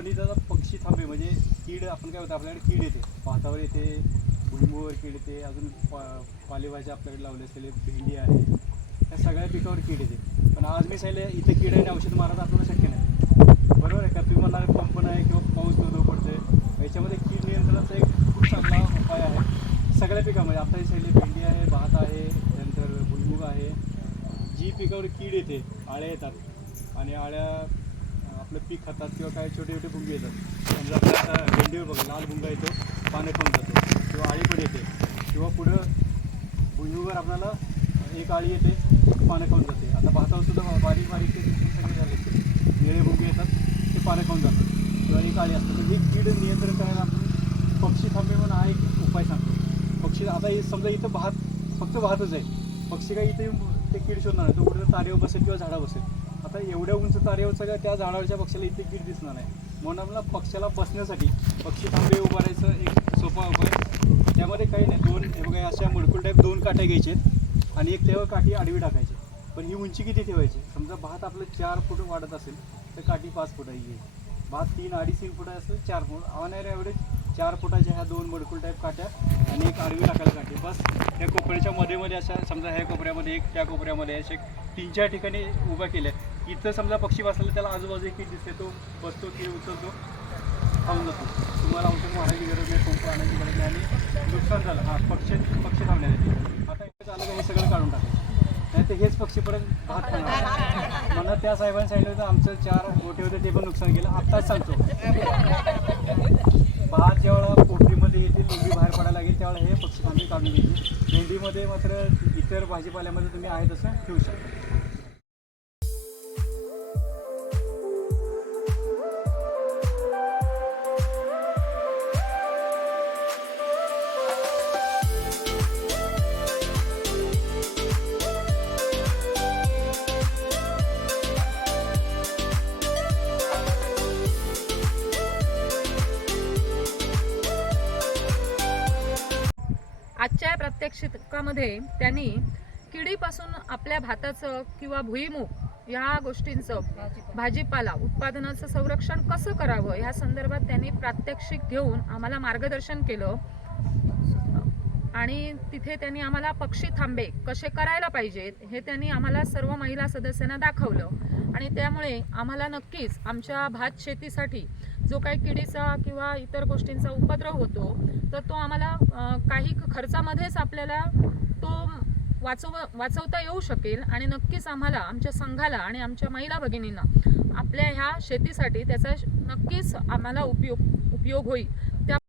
आणि त्याचा पक्षी थांबे म्हणजे कीड आपण काय होतं आपल्याकडे कीड येते. भातावर येते भुईमुगावर कीड येते अजून पा पालेभाज्या आपल्याकडे लावले असलेले भेंडी आहे. या सगळ्या पिकावर कीड येते. पण आज मी सांगितलं इथं कीड आणि औषध मारायला आपल्याला शक्य नाही. बरोबर आहे का? तुम्ही म्हणणार पंप नाही किंवा पाऊस धो पडते याच्यामध्ये कीड नियंत्रणाचा एक खूप चांगला उपाय आहे. सगळ्या पिकामध्ये आपल्या सांगितले भेंडी आहे भात आहे त्यानंतर भुईमुग आहे. जी पिकावर कीड येते आळ्या येतात. आणि आळ्या पीक खातात किंवा काही छोटे छोटे भुंगे येतात. समजा आपल्या आता भेंडीवर बघा लाल भुंगा येतो पानं खाऊन जातो. किंवा आळी पण येते. किंवा पुढं भुईमुगावर आपल्याला एक आळी येते पानं खाऊन जाते. आता भातावर सुद्धा बारीक बारीक ते सगळे झाले. निळे भुंगे येतात ते पानं खाऊन जातात. किंवा एक आळी असते. तर हे कीड नियंत्रण करायला आपण पक्षी थांबे म्हणून हा एक उपाय सांगतो. पक्षी आता हे समजा इथं भात फक्त भातच आहे. पक्षी काही इथे ते कीड शोधणार नाही. तो कुठे तारेवर बसेल किंवा झाडा बसेल आता एवढ्या उंच तारेवर सगळं त्या झाडावरच्या पक्षाला इथे कीड दिसणार नाही. म्हणून आपला पक्षाला बसण्यासाठी पक्षी थांबे उभारायचं एक सोपा उपाय त्यामध्ये काही नाही दोन हे बघा अशा मुडकुल टाईप दोन काठ्या घ्यायचे आणि एक त्यावर काठी आडवी टाकायची. पण ही उंची किती ठेवायची? समजा भात आपलं चार फूट वाढत असेल तर काठी पाच फुटाची आहे. भात तीन अडीच तीन फुट असेल चार फूट. आव्हानार एवढे चार फुटाच्या ह्या दोन मडकुल टाईप काट्या आणि एक आडवी टाकायला काठी. बस या कोपऱ्याच्या मध्ये मध्ये अशा समजा ह्या कोपऱ्यामध्ये एक त्या कोपऱ्यामध्ये असे तीन चार ठिकाणी उभ्या केल्या. इथं समजा पक्षी बसला त्याला आजूबाजू एक दिसते तो बसतो की उचलतो खाऊन जातो. तुम्हाला औषध मारायची गरज नाही पंप आणायची गरज नाही आणि नुकसान झालं. हा पक्षी पक्षी थांबण्यासाठी आता हे आलं का हे सगळं काढून टाकायचं नाही तर हेच पक्षी परत भात खाणार. मला त्या साहेबांनी सांगितलं होतं आमचं चार मोठे होते ते पण नुकसान केलं. आत्ताच सांगतो. भात जेव्हा पोटरीमध्ये येतील लेंडी बाहेर पडायला लागेल त्यावेळेला हे पक्षी थांबे काढून घ्यायची लेंडीमध्ये मात्र इतर भाजीपाल्यामध्ये तुम्ही आहे तसं ठेवू शकता. आजच्या प्रात्यक्षिकामध्ये त्यांनी किडीपासून आपल्या भाताचं किंवा भुईमुग या गोष्टींचं भाजीपाला उत्पादनाचं संरक्षण कसं करावं ह्या संदर्भात त्यांनी प्रात्यक्षिक घेऊन आम्हाला मार्गदर्शन केलं. आणि तिथे त्यांनी आम्हाला पक्षी थांबे कसे करायला पाहिजेत हे त्यांनी आम्हाला सर्व महिला सदस्यांना दाखवलं. आणि त्यामुळे आम्हाला नक्कीच आमच्या भात शेतीसाठी जो काही किडीचा किंवा इतर गोष्टींचा उपद्रव होतो तर तो आम्हाला काही खर्चामध्येच आपल्याला तो वाचव वाचवता येऊ शकेल. आणि नक्कीच आम्हाला आमच्या संघाला आणि आमच्या महिला भगिनींना आपल्या ह्या शेतीसाठी त्याचा नक्कीच आम्हाला उपयोग उपयोग होईल.